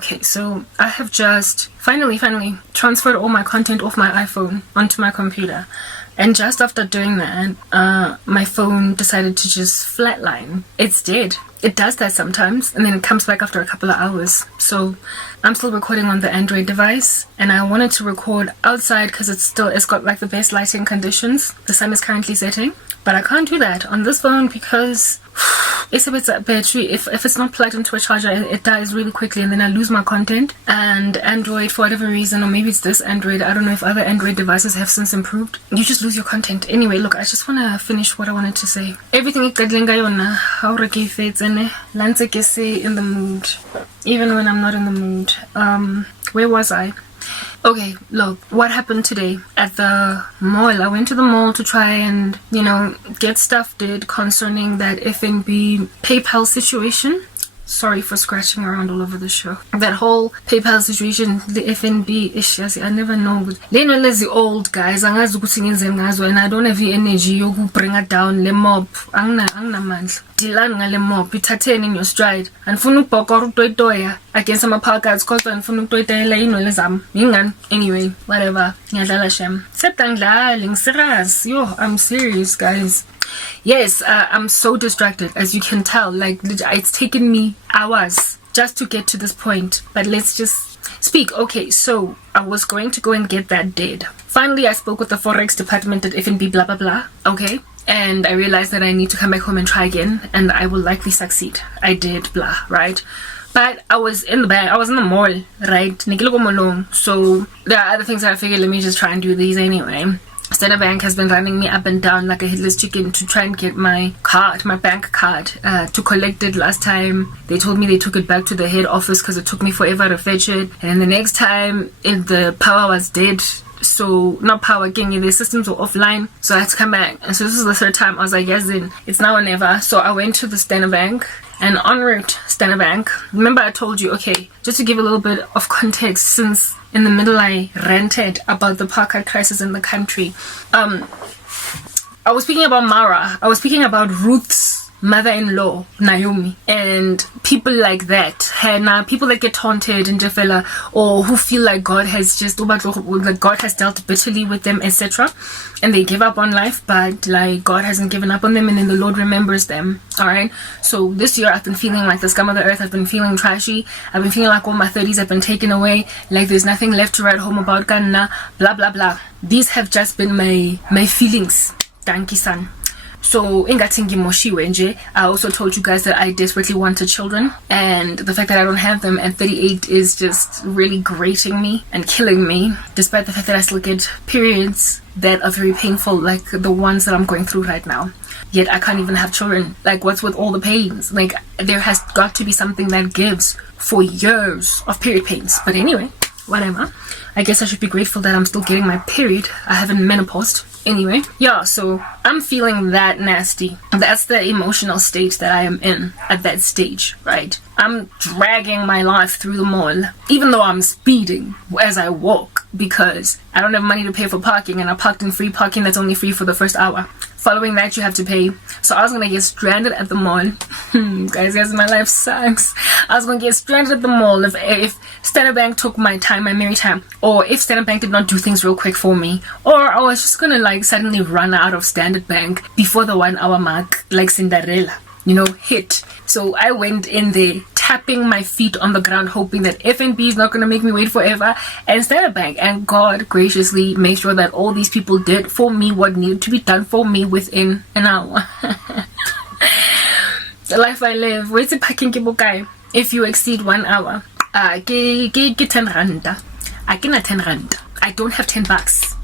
Okay, so I have just finally transferred all my content off my iPhone onto my computer. And just after doing that, my phone decided to just flatline. It's dead. It does that sometimes, and then it comes back after a couple of hours. So I'm still recording on the Android device, and I wanted to record outside because it's got like the best lighting conditions. The sun is currently setting, but I can't do that on this phone because it's a bit battery. If it's not plugged into a charger, it dies really quickly, and then I lose my content. And Android, for whatever reason, or maybe it's this Android, I don't know if other Android devices have since improved, you just lose your content. Anyway, look, I just want to finish what I wanted to say. Everything in the mood, even when I'm not in the mood. Where was I? Okay, look, what happened today at the mall? I went to the mall to try and, get stuff did concerning that FNB PayPal situation. Sorry for scratching around all over the show. That whole PayPal situation, the FNB issues, I never know. Leno is the old guys, and I don't have the energy you bring it down. Le mob, angna man. Dilan ngale mob, itathen in your stride. And funu pokor toya against some podcasts cause and funu toya le zam. Anyway, whatever. Nyadala shem. Septangla, serious. Yo, I'm serious, guys. Yes, I'm so distracted, as you can tell. Like, it's taken me hours just to get to this point. But let's just speak. Okay, so I was going to go and get that did. Finally, I spoke with the Forex department at FNB blah blah blah. Okay, and I realized that I need to come back home and try again, and I will likely succeed. I did blah, right? But I was in the bag. I was in the mall, right? So there are other things that I figured, let me just try and do these anyway. Standard Bank has been running me up and down like a headless chicken to try and get my bank card, to collect it. Last time they told me they took it back to the head office because it took me forever to fetch it, and then the next time the power was dead, so not power again, the systems were offline, so I had to come back. And so this is the third time. I was like, yes, then it's now or never. So I went to the Standard Bank, and en route Standard Bank, remember I told you, okay, just to give a little bit of context, since in the middle I ranted about the power cut crisis in the country. I was speaking about Mara. I was speaking about Ruth's mother-in-law, Naomi, and people like that. Hannah, people that get taunted in Jafela, or who feel like God has dealt bitterly with them, etc. And they give up on life, but like God hasn't given up on them, and then the Lord remembers them. Alright? So this year I've been feeling like the scum of the earth. I've been feeling trashy. I've been feeling like all my 30s have been taken away. Like there's nothing left to write home about. Blah blah blah. These have just been my feelings. Thank you, son. So, I also told you guys that I desperately wanted children, and the fact that I don't have them at 38 is just really grating me and killing me, despite the fact that I still get periods that are very painful, like the ones that I'm going through right now. Yet I can't even have children. Like, what's with all the pains? Like, there has got to be something that gives for years of period pains. But anyway, whatever. I guess I should be grateful that I'm still getting my period. I haven't menopaused. Anyway, yeah, so I'm feeling that nasty. That's the emotional state that I am in at that stage, right? I'm dragging my life through the mall, even though I'm speeding as I walk, because I don't have money to pay for parking, and I parked in free parking that's only free for the first hour. Following that, you have to pay. So I was gonna get stranded at the mall. Guys, my life sucks. I was gonna get stranded at the mall if Standard Bank took my time, my merry time, or if Standard Bank did not do things real quick for me, or I was just gonna like suddenly run out of Standard Bank before the 1 hour mark, like Cinderella, hit. So I went in there tapping my feet on the ground, hoping that FNB is not going to make me wait forever, and Standard Bank. And God graciously made sure that all these people did for me what needed to be done for me within an hour. The life I live. Where's the parking guy? If you exceed 1 hour, get 10 rand. I can 10 rand. I don't have $10.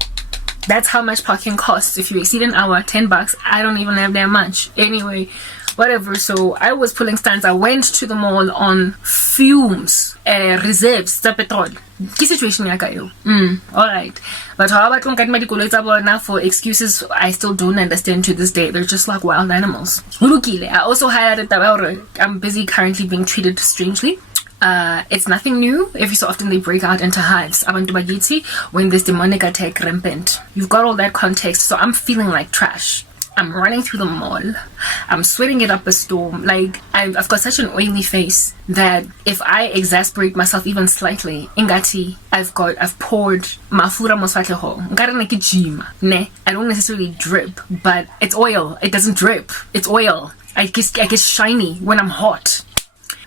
That's how much parking costs. If you exceed an hour, $10. I don't even have that much. Anyway, whatever. So I was pulling stands. I went to the mall on fumes, reserves, the petrol. Key situation yakayo. Alright. But how about now for excuses I still don't understand to this day. They're just like wild animals. I also highlighted that I'm busy currently being treated strangely. It's nothing new. Every so often they break out into hives. Abantu bagiti when this demonic attack rampant. You've got all that context, so I'm feeling like trash. I'm running through the mall. I'm sweating it up a storm. Like, I've got such an oily face that if I exasperate myself even slightly, ingati, I've poured mafura mosfatleho. Ne, I don't necessarily drip, but it's oil. It doesn't drip. It's oil. I get shiny when I'm hot.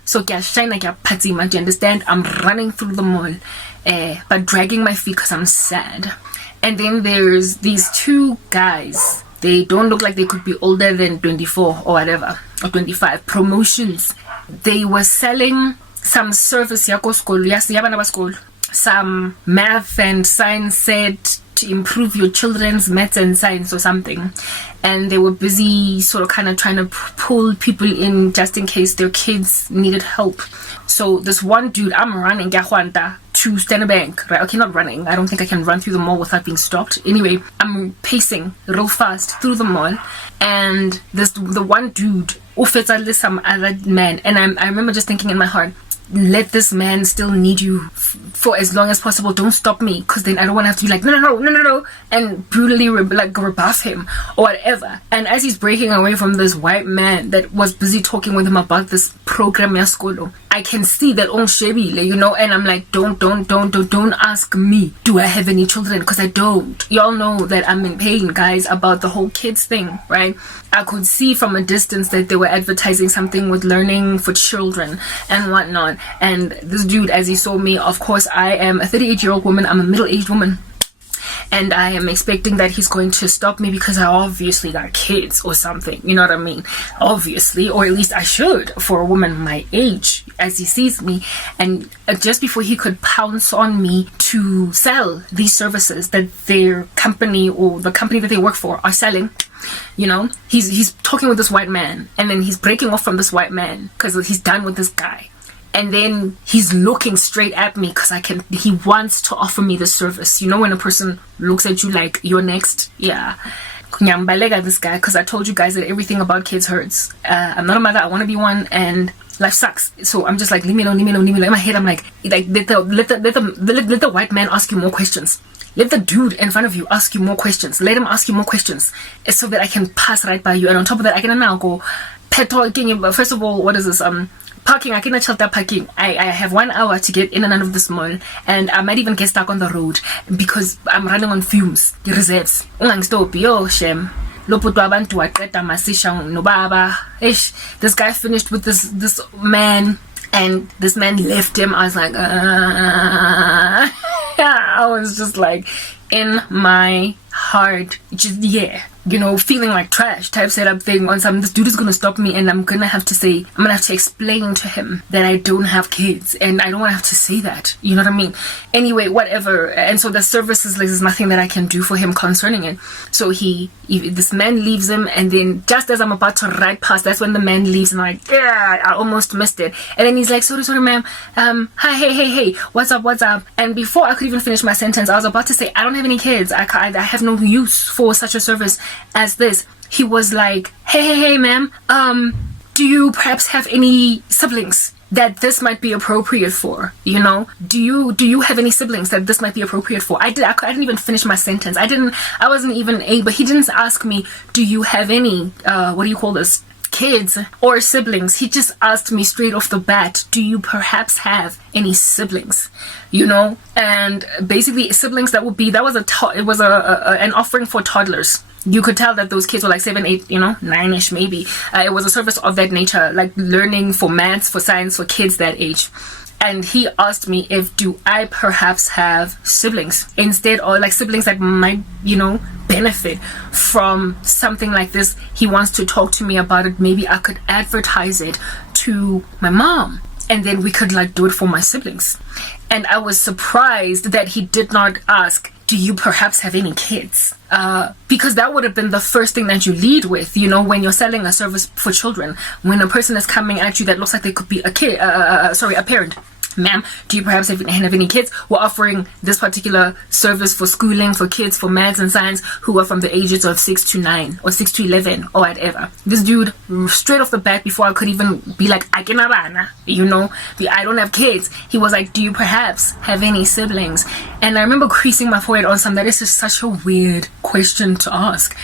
So kya shine kya patsima, do you understand? I'm running through the mall, but dragging my feet because I'm sad. And then there's these two guys. They don't look like they could be older than 24 or whatever, or 25. Promotions. They were selling some service yako school, some math and science set to improve your children's maths and science or something. And they were busy sort of kind of trying to pull people in just in case their kids needed help. So this one dude, I'm running to Standard Bank, right? Okay, not running. I don't think I can run through the mall without being stopped. Anyway, I'm pacing real fast through the mall, and the one dude, some other man, and I remember just thinking in my heart, let this man still need you for as long as possible. Don't stop me, because then I don't want to have to be like no, and brutally rebuff him or whatever. And as he's breaking away from this white man that was busy talking with him about this program ya skolo, I can see that on Shebile, you know, and I'm like, don't ask me, do I have any children? Because I don't. Y'all know that I'm in pain, guys, about the whole kids thing, right? I could see from a distance that they were advertising something with learning for children and whatnot. And this dude, as he saw me, of course, I am a 38-year-old woman. I'm a middle-aged woman. And I am expecting that he's going to stop me because I obviously got kids or something. You know what I mean? Obviously, or at least I should for a woman my age, as he sees me. And just before he could pounce on me to sell these services that their company or the company that they work for are selling, you know, he's talking with this white man, and then he's breaking off from this white man because he's done with this guy. And then he's looking straight at me because he wants to offer me the service. You know, when a person looks at you like, you're next? Yeah. Nyambalega this guy, because I told you guys that everything about kids hurts. I'm not a mother, I want to be one, and life sucks. So I'm just like, leave me alone. In my head, I'm like let the white man ask you more questions. Let the dude in front of you ask you more questions. Let him ask you more questions so that I can pass right by you. And on top of that, I can now go, first of all, what is this? Parking, I cannot shelter parking. I have 1 hour to get in and out of this mall, and I might even get stuck on the road because I'm running on fumes. The reserves. Shem. This guy finished with this man, and this man left him. I was like, I was just like, in my heart, just feeling like trash type setup thing on some, this dude is gonna stop me, and I'm gonna have to explain to him that I don't have kids, and I don't want to have to say that, you know what I mean? Anyway, whatever. And so the service is like, there's nothing that I can do for him concerning it. So this man leaves him, and then just as I'm about to ride past, that's when the man leaves, and I'm like, yeah, I almost missed it. And then he's like, sorry ma'am, hi, hey, what's up? And before I could even finish my sentence, I was about to say, I don't have any kids, I have no use for such a service as this. He was like, hey ma'am, do you perhaps have any siblings that this might be appropriate for? You know, do you have any siblings that this might be appropriate for? I didn't even finish my sentence. I wasn't even able. He didn't ask me, do you have any kids or siblings? He just asked me straight off the bat, do you perhaps have any siblings? You know, and basically siblings, that was an offering for toddlers. You could tell that those kids were like 7, 8, 9ish maybe. It was a service of that nature, like learning for maths, for science, for kids that age. And he asked me do I perhaps have siblings instead, or like siblings that might, benefit from something like this. He wants to talk to me about it. Maybe I could advertise it to my mom, and then we could like do it for my siblings. And I was surprised that he did not ask, do you perhaps have any kids? Because that would have been the first thing that you lead with, when you're selling a service for children. When a person is coming at you that looks like they could be a parent. Ma'am, do you perhaps have any kids? We're offering this particular service for schooling for kids for maths and science who are from the ages of 6 to 9 or 6 to 11 or whatever. This dude, straight off the bat, before I could even be like, I don't have kids, he was like, do you perhaps have any siblings? And I remember creasing my forehead on some, that is just such a weird question to ask.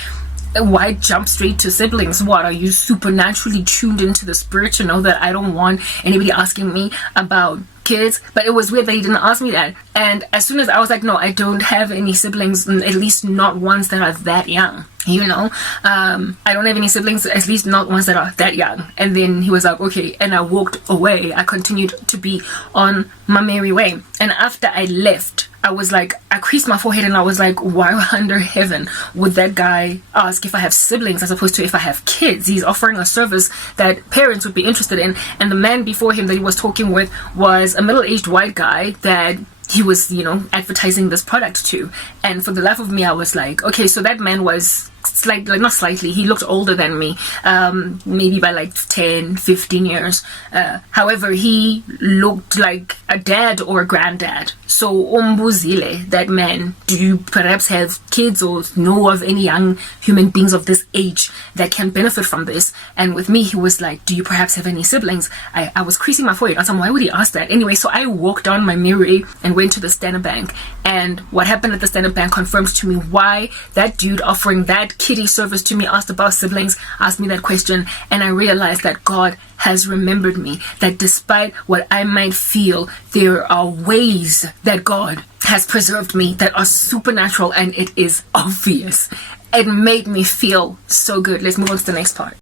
why jump straight to siblings? What, are you supernaturally tuned into the spirit to know that I don't want anybody asking me about kids? But it was weird that he didn't ask me that. And as soon as I was like, no, I don't have any siblings, at least not ones that are that young, you know. I don't have any siblings, at least not ones that are that young. And then he was like, okay. And I walked away. I continued to be on my merry way. And after I left, I was like, I creased my forehead and I was like, why under heaven would that guy ask if I have siblings as opposed to if I have kids? He's offering a service that parents would be interested in. And the man before him that he was talking with was a middle-aged white guy that he was, you know, advertising this product to. And for the life of me, I was like, okay, so that man was not slightly, he looked older than me, maybe by like 10, 15 years. However, he looked like a dad or a granddad. So umbuzile, that man, do you perhaps have kids or know of any young human beings of this age that can benefit from this? And with me, he was like, do you perhaps have any siblings? I was creasing my forehead. I was like, why would he ask that? Anyway, so I walked down my mirror and went to the Standard Bank. And what happened at the Standard Bank confirmed to me why that dude offering that kiddie service to me asked about siblings, asked me that question. And I realized that God has remembered me, that despite what I might feel, there are ways that God has preserved me that are supernatural, and it is obvious. It made me feel so good. Let's move on to the next part.